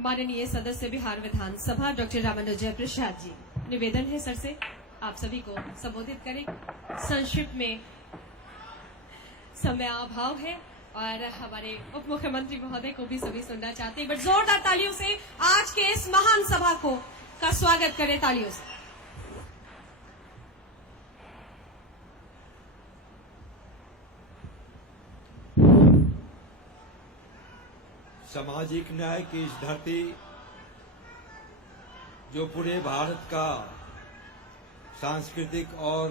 माननीय सदस्य बिहार विधानसभा डॉक्टर रामानुजय प्रसाद जी, निवेदन है सर से आप सभी को संबोधित करें। संक्षिप्त में समय अभाव है और हमारे उप मुख्यमंत्री महोदय को भी सभी सुनना चाहते हैं, बट जोरदार तालियों से आज के इस महान सभा का स्वागत करें, तालियों से। सामाजिक न्याय की इस धरती जो पूरे भारत का सांस्कृतिक और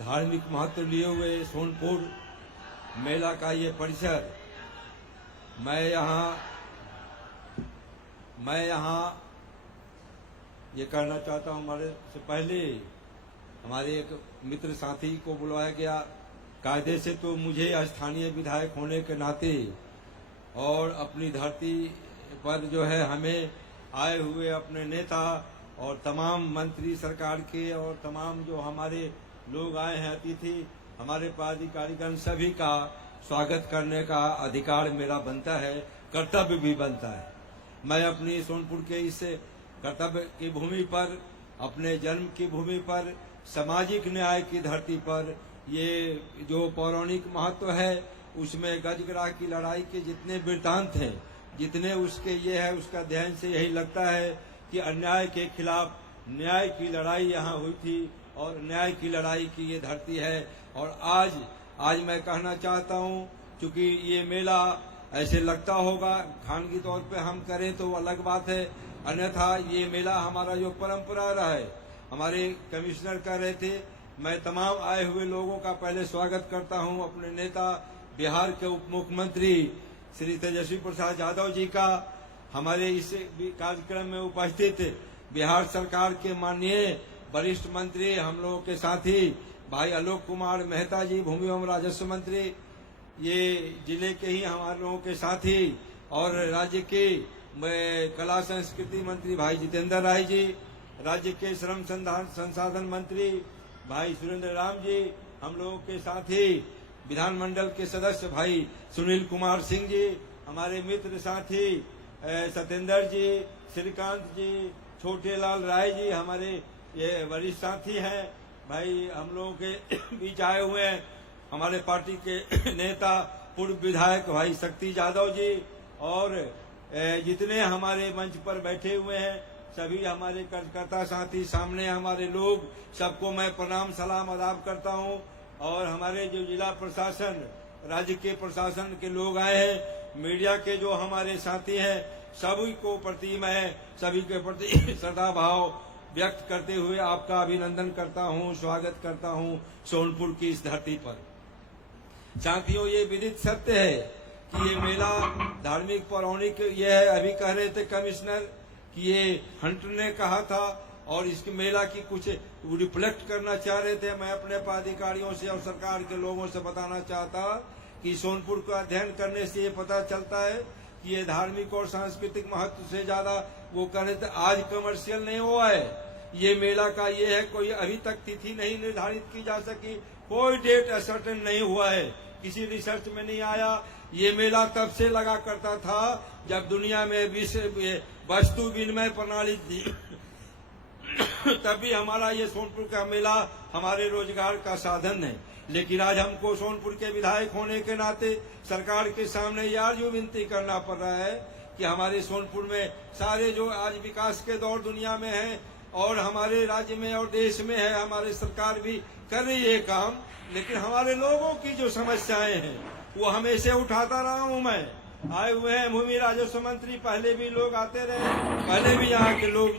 धार्मिक महत्व लिए हुए सोनपुर मेला का ये परिसर, मैं यहाँ ये कहना चाहता हूँ। हमारे से पहले हमारे एक मित्र साथी को बुलाया गया। कायदे से तो मुझे स्थानीय विधायक होने के नाते और अपनी धरती पर जो है हमें आए हुए अपने नेता और तमाम मंत्री सरकार के और तमाम जो हमारे लोग आए हैं अतिथि, हमारे पदाधिकारीगण सभी का स्वागत करने का अधिकार मेरा बनता है, कर्तव्य भी बनता है। मैं अपनी सोनपुर के इस कर्तव्य की भूमि पर, अपने जन्म की भूमि पर, सामाजिक न्याय की धरती पर ये जो पौराणिक महत्व है उसमें गजग्राह की लड़ाई के जितने वृत्तांत हैं, जितने उसके ये है, उसका अध्ययन से यही लगता है कि अन्याय के खिलाफ न्याय की लड़ाई यहाँ हुई थी और न्याय की लड़ाई की ये धरती है। और आज मैं कहना चाहता हूँ, चूंकि ये मेला ऐसे लगता होगा खानगी तौर पे हम करें तो अलग बात है, अन्यथा ये मेला हमारा जो परंपरा रहा है, हमारे कमिश्नर कर रहे थे। मैं तमाम आए हुए लोगों का पहले स्वागत करता हूँ, अपने नेता बिहार के उप मुख्यमंत्री श्री तेजस्वी प्रसाद यादव जी का, हमारे इस कार्यक्रम में उपस्थित बिहार सरकार के माननीय वरिष्ठ मंत्री, हम लोगों के साथी भाई आलोक कुमार मेहता जी, भूमि एवं राजस्व मंत्री, ये जिले के ही हमारे लोगों के साथी, और राज्य के कला संस्कृति मंत्री भाई जितेंद्र राय जी, राज्य के श्रम संसाधन मंत्री भाई सुरेंद्र राम जी, हम लोगों के साथी विधानमंडल के सदस्य भाई सुनील कुमार सिंह जी, हमारे मित्र साथी सत्येंद्र जी, श्रीकांत जी, छोटेलाल राय जी, हमारे ये वरिष्ठ साथी हैं भाई, हम लोगों के बीच आए हुए हैं हमारे पार्टी के नेता पूर्व विधायक भाई शक्ति यादव जी, और जितने हमारे मंच पर बैठे हुए हैं सभी हमारे कार्यकर्ता साथी, सामने हमारे लोग, सबको मैं प्रणाम सलाम आदाब करता हूं। और हमारे जो जिला प्रशासन, राज्य के प्रशासन के लोग आए हैं, मीडिया के जो हमारे साथी हैं, सभी को प्रति मैं सभी के प्रति श्रद्धा भाव व्यक्त करते हुए आपका अभिनंदन करता हूं, स्वागत करता हूं सोनपुर की इस धरती पर। साथियों, ये विदित सत्य है कि ये मेला धार्मिक पौराणिक ये है। अभी कह रहे थे कमिश्नर कि ये हंटर ने कहा था और इसके मेला की कुछ रिफ्लेक्ट करना चाह रहे थे। मैं अपने पदाधिकारियों से और सरकार के लोगों से बताना चाहता कि सोनपुर का अध्ययन करने से ये पता चलता है कि ये धार्मिक और सांस्कृतिक महत्व से ज्यादा वो कर रहे थे। आज कमर्शियल नहीं हुआ है ये मेला का, ये है कोई अभी तक तिथि नहीं निर्धारित की जा सकी, कोई डेट असर्टेन नहीं हुआ है, किसी रिसर्च में नहीं आया। ये मेला तब से लगा करता था जब दुनिया में वस्तु विनिमय प्रणाली थी तभी हमारा ये सोनपुर का मेला हमारे रोजगार का साधन है। लेकिन आज हमको सोनपुर के विधायक होने के नाते सरकार के सामने यार जो विनती करना पड़ रहा है कि हमारे सोनपुर में सारे जो आज विकास के दौर दुनिया में है और हमारे राज्य में और देश में है, हमारे सरकार भी कर रही है काम, लेकिन हमारे लोगों की जो समस्याएं हैं वो हमेशा उठाता रहा हूं। मैं आए हुए हैं भूमि राजस्व मंत्री, पहले भी लोग आते रहे, पहले भी यहाँ के लोग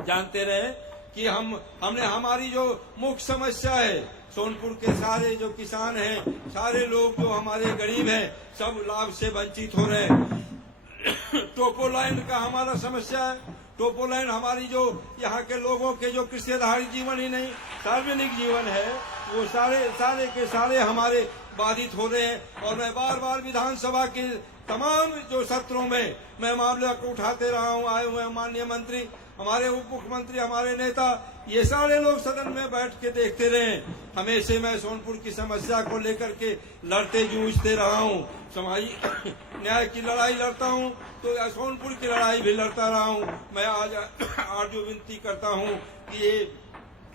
जानते रहे कि हमने हमारी जो मुख्य समस्या है, सोनपुर के सारे जो किसान हैं, सारे लोग जो हमारे गरीब हैं, सब लाभ से वंचित हो रहे हैं। टोपो लाइन का हमारा समस्या है। टोपो लाइन हमारी जो यहाँ के लोगों के जो कृषि आधारित जीवन ही नहीं सार्वजनिक जीवन है, वो सारे के सारे हमारे बाधित हो रहे हैं। और मैं बार बार विधानसभा के तमाम जो सत्रों में मैं मामले को उठाते रहा हूँ। आए हुए माननीय मंत्री, हमारे उप मुख्यमंत्री, हमारे नेता, ये सारे लोग सदन में बैठ के देखते रहे। हमेशा मैं सोनपुर की समस्या को लेकर के लड़ते जूझते रहा हूँ। न्याय की लड़ाई लड़ता हूँ तो सोनपुर की लड़ाई भी लड़ता रहा हूँ। मैं आज जो विनती करता हूँ कि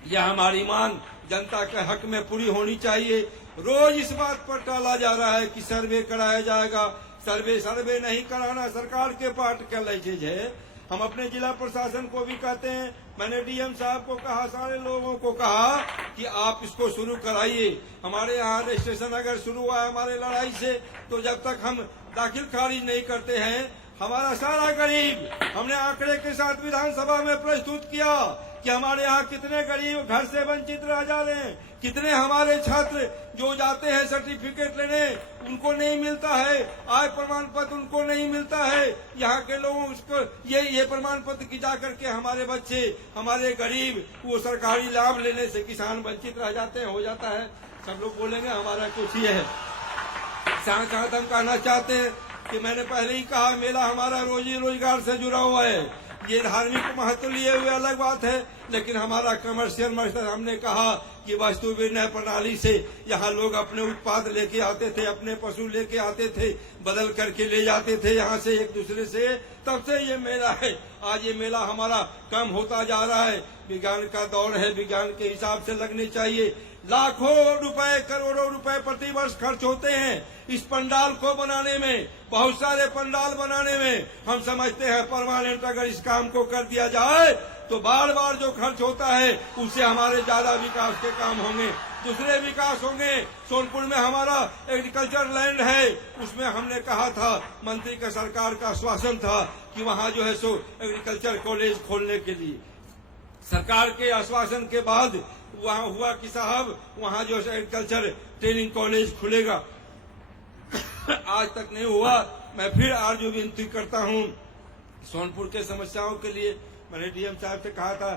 ये हमारी मांग जनता के हक में पूरी होनी चाहिए। रोज इस बात पर टाला जा रहा है कि सर्वे कराया जाएगा। सर्वे नहीं कराना सरकार के पार्ट का चीज है। हम अपने जिला प्रशासन को भी कहते हैं, मैंने डीएम साहब को कहा, सारे लोगों को कहा कि आप इसको शुरू कराइए। हमारे यहाँ रजिस्ट्रेशन अगर शुरू हुआ है हमारे लड़ाई से, तो जब तक हम दाखिल खारिज नहीं करते हैं, हमारा सारा गरीब, हमने आंकड़े के साथ विधानसभा में प्रस्तुत किया कि हमारे यहाँ कितने गरीब घर से वंचित रह जा रहे हैं, कितने हमारे छात्र जो जाते हैं सर्टिफिकेट लेने उनको नहीं मिलता है, आय प्रमाण पत्र उनको नहीं मिलता है। यहाँ के लोगों को ये प्रमाण पत्र की जा करके हमारे बच्चे, हमारे गरीब वो सरकारी लाभ लेने से किसान वंचित रह जाते हैं, हो जाता है। सब लोग बोलेंगे हमारा कुछ ही है। साथ हम कहना चाहते हैं कि मैंने पहले ही कहा, मेला हमारा रोजी रोजगार से जुड़ा हुआ है। ये धार्मिक महत्व लिए हुए अलग बात है, लेकिन हमारा कमर्शियल मकसद, हमने कहा कि वस्तु विनिमय प्रणाली से यहाँ लोग अपने उत्पाद लेके आते थे, अपने पशु लेके आते थे, बदल करके ले जाते थे यहाँ से एक दूसरे से। तब से ये मेला है। आज ये मेला हमारा कम होता जा रहा है। विज्ञान का दौर है, विज्ञान के हिसाब से लगने चाहिए। लाखों रुपए, करोड़ों रुपए प्रति वर्ष खर्च होते हैं इस पंडाल को बनाने में, बहुत सारे पंडाल बनाने में। हम समझते हैं परमानेंट अगर इस काम को कर दिया जाए तो बार बार जो खर्च होता है उससे हमारे ज्यादा विकास के काम होंगे, दूसरे विकास होंगे। सोनपुर में हमारा एग्रीकल्चर लैंड है, उसमें हमने कहा था, मंत्री का सरकार का आश्वासन था कि वहाँ जो है सो एग्रीकल्चर कॉलेज खोलने के लिए। सरकार के आश्वासन के बाद वहाँ हुआ कि साहब वहाँ जो एग्रीकल्चर ट्रेनिंग कॉलेज खुलेगा, आज तक नहीं हुआ। मैं फिर आज जो विनती करता हूँ सोनपुर के समस्याओं के लिए, मैंने डीएम साहब से कहा था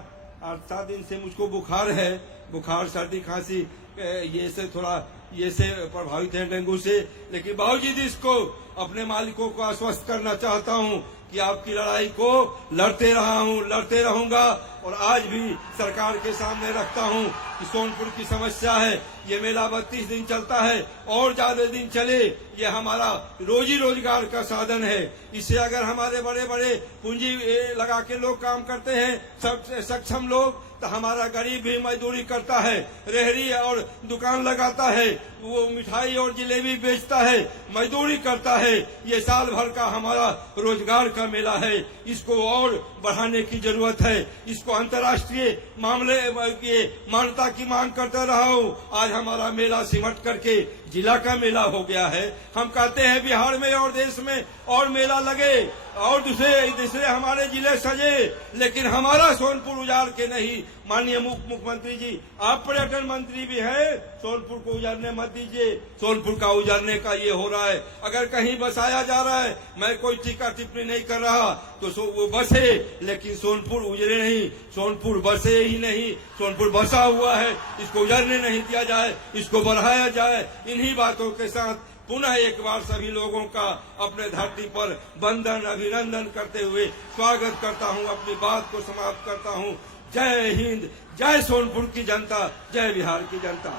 8-7 दिन से मुझको बुखार है, बुखार सर्दी खांसी ये से थोड़ा ये से प्रभावित है, डेंगू से। लेकिन बावजूद इसको अपने मालिकों को आश्वस्त करना चाहता हूँ कि आपकी लड़ाई को लड़ते रहा हूँ, लड़ते रहूंगा। और आज भी सरकार के सामने रखता हूँ कि सोनपुर की समस्या है। ये मेला 32 दिन चलता है और ज्यादा दिन चले, ये हमारा रोजी रोजगार का साधन है। इससे अगर हमारे बड़े बड़े पूंजी लगा के लोग काम करते हैं, सब सक्षम लोग, तो हमारा गरीब भी मजदूरी करता है, रेहड़ी और दुकान लगाता है, वो मिठाई और जिलेबी बेचता है, मजदूरी करता है। ये साल भर का हमारा रोजगार का मेला है। इसको और बढ़ाने की जरूरत है। इसको अंतर्राष्ट्रीय मामले की मान्यता की मांग करता रहा हूँ। आज हमारा मेला सिमट करके जिला का मेला हो गया है। हम कहते हैं बिहार में और देश में और मेला लगे और दूसरे हमारे जिले सजे, लेकिन हमारा सोनपुर उजाड़ के नहीं। माननीय मुख्यमंत्री जी, आप पर्यटन मंत्री भी हैं, सोनपुर को उजाड़ने मत दीजिए। सोनपुर का उजाड़ने का ये हो रहा है। अगर कहीं बसाया जा रहा है, मैं कोई टीका टिप्पणी नहीं कर रहा, तो वो बसे, लेकिन सोनपुर उजड़े नहीं। सोनपुर बसे ही नहीं, सोनपुर बसा हुआ है, इसको उजाड़ने नहीं दिया जाए, इसको बढ़ाया जाए। इन्हीं बातों के साथ पुनः एक बार सभी लोगों का अपने धरती पर वंदन अभिनंदन करते हुए स्वागत करता हूं, अपनी बात को समाप्त करता हूं। जय हिंद, जय सोनपुर की जनता, जय बिहार की जनता।